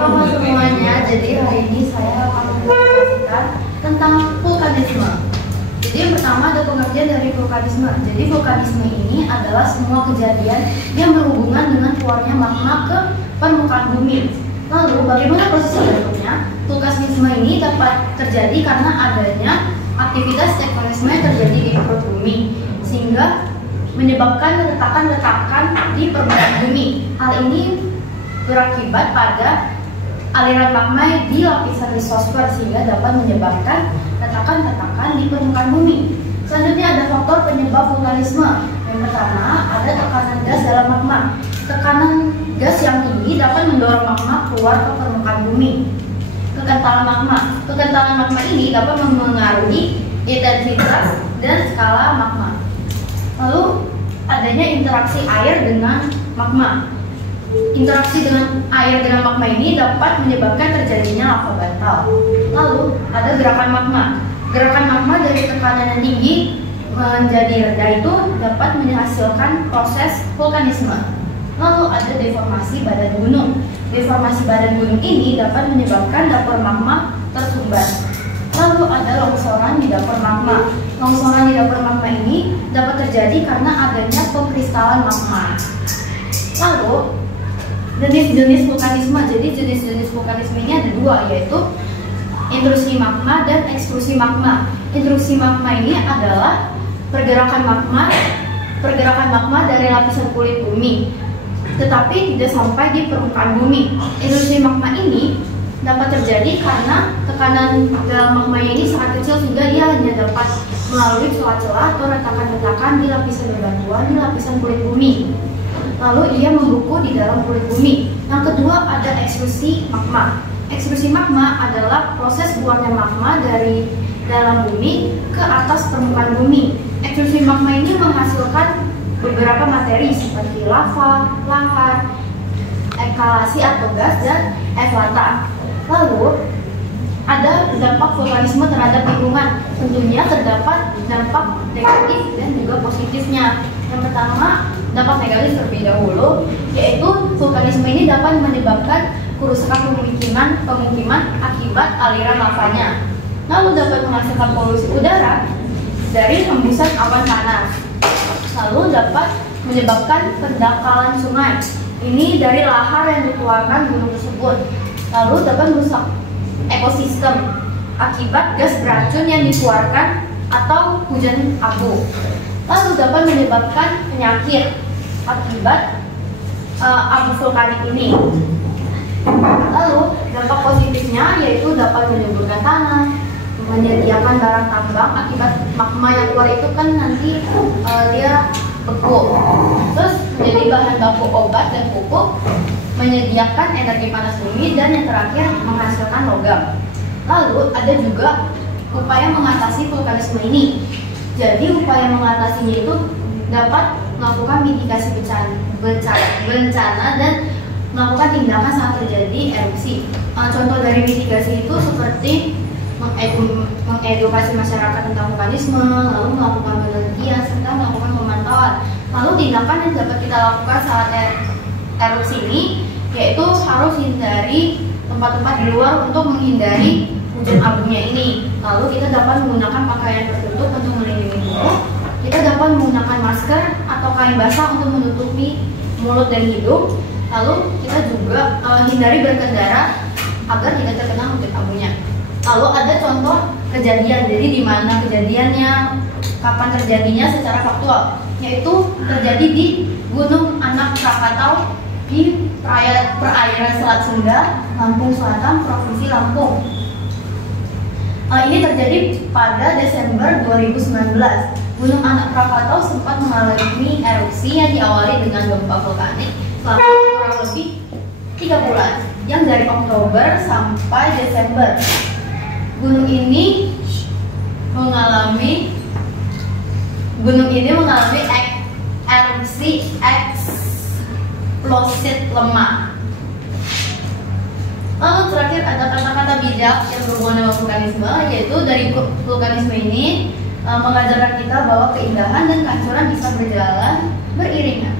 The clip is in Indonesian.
Halo semuanya, jadi hari ini saya akan mempresentasikan tentang vulkanisme. Jadi yang pertama ada pengertian dari vulkanisme. Jadi vulkanisme ini adalah semua kejadian yang berhubungan dengan keluarnya magma ke permukaan bumi. Lalu bagaimana proses terbentuknya? Vulkanisme ini dapat terjadi karena adanya aktivitas tektonisme yang terjadi di perut bumi, sehingga menyebabkan retakan-retakan di permukaan bumi. Hal ini berakibat pada aliran magma di lapisan litosfer sehingga dapat menyebabkan retakan-retakan di permukaan bumi. Selanjutnya ada faktor penyebab vulkanisme. Yang pertama ada tekanan gas dalam magma. Tekanan gas yang tinggi dapat mendorong magma keluar ke permukaan bumi. Kekentalan magma. Kekentalan magma ini dapat memengaruhi intensitas dan skala magma. Lalu adanya interaksi air dengan magma. Interaksi dengan air dengan magma ini dapat menyebabkan terjadinya lava bantal. Lalu ada gerakan magma. Gerakan magma dari tekanan yang tinggi menjadi rendah itu dapat menghasilkan proses vulkanisme. Lalu ada deformasi badan gunung. Deformasi badan gunung ini dapat menyebabkan dapur magma tersumbat. Lalu ada longsoran di dapur magma. Longsoran di dapur magma ini dapat terjadi karena adanya pengkristalan magma. Lalu jenis-jenis vulkanisme. Jadi jenis-jenis vulkanisme ini ada dua, yaitu intrusi magma dan ekstrusi magma. Intrusi magma ini adalah pergerakan magma dari lapisan kulit bumi, tetapi tidak sampai di permukaan bumi. Intrusi magma ini dapat terjadi karena tekanan dalam magma ini sangat kecil sehingga ia hanya dapat melalui celah-celah atau retakan-retakan di lapisan bebatuan di lapisan kulit bumi. Lalu ia membeku di dalam kulit bumi. Yang kedua ada ekstrusi magma. Ekstrusi magma adalah proses keluarnya magma dari dalam bumi ke atas permukaan bumi. Ekstrusi magma ini menghasilkan beberapa materi seperti lava, lahar, ekalasi atau gas, dan eflata. Lalu ada dampak vulkanisme terhadap lingkungan. Tentunya terdapat dampak negatif dan juga positifnya. Yang pertama, dampak negatif terlebih dahulu, yaitu vulkanisme ini dapat menyebabkan kerusakan pemukiman akibat aliran lavanya. Lalu dapat menghasilkan polusi udara dari hembusan awan panas. Lalu dapat menyebabkan pendangkalan sungai. Ini dari lahar yang dikeluarkan gunung tersebut. Lalu dapat merusak ekosistem akibat gas beracun yang dikeluarkan atau hujan abu. Lalu dapat menyebabkan penyakit akibat abu vulkanik ini. Lalu dampak positifnya yaitu dapat menyuburkan tanah, menyediakan barang tambang akibat magma yang keluar itu kan nanti dia beku, terus menjadi bahan baku obat dan pupuk, menyediakan energi panas bumi, dan yang terakhir menghasilkan logam. Lalu ada juga upaya mengatasi vulkanisme ini. Jadi upaya mengatasinya itu dapat melakukan mitigasi bencana dan melakukan tindakan saat terjadi erupsi. Contoh dari mitigasi itu seperti mengedukasi masyarakat tentang vulkanisme, lalu melakukan penelitian serta melakukan pemantauan. Lalu tindakan yang dapat kita lakukan saat erupsi ini yaitu harus hindari tempat-tempat di luar untuk menghindari hujan abunya ini. Lalu kita dapat menggunakan pakaian tertutup untuk melindungi tubuh. Kita dapat menggunakan masker atau kain basah untuk menutupi mulut dan hidung. Lalu kita juga hindari berkendara agar tidak terkena hujan abunya. Lalu ada contoh kejadian, jadi di mana kejadiannya, kapan terjadinya secara faktual, yaitu terjadi di Gunung Anak Krakatau di perairan Selat Sunda, Lampung Selatan, Provinsi Lampung. Ini terjadi pada Desember 2019. Gunung Anak Krakatau sempat mengalami erupsi yang diawali dengan gempa vulkanik selama kurang lebih 3 bulan, yang dari Oktober sampai Desember. Gunung ini mengalami erupsi eksplosif lemah. Lalu terakhir ada kata-kata bijak yang berhubungan dengan vulkanisme, yaitu dari vulkanisme ini mengajarkan kita bahwa keindahan dan kehancuran bisa berjalan beriringan.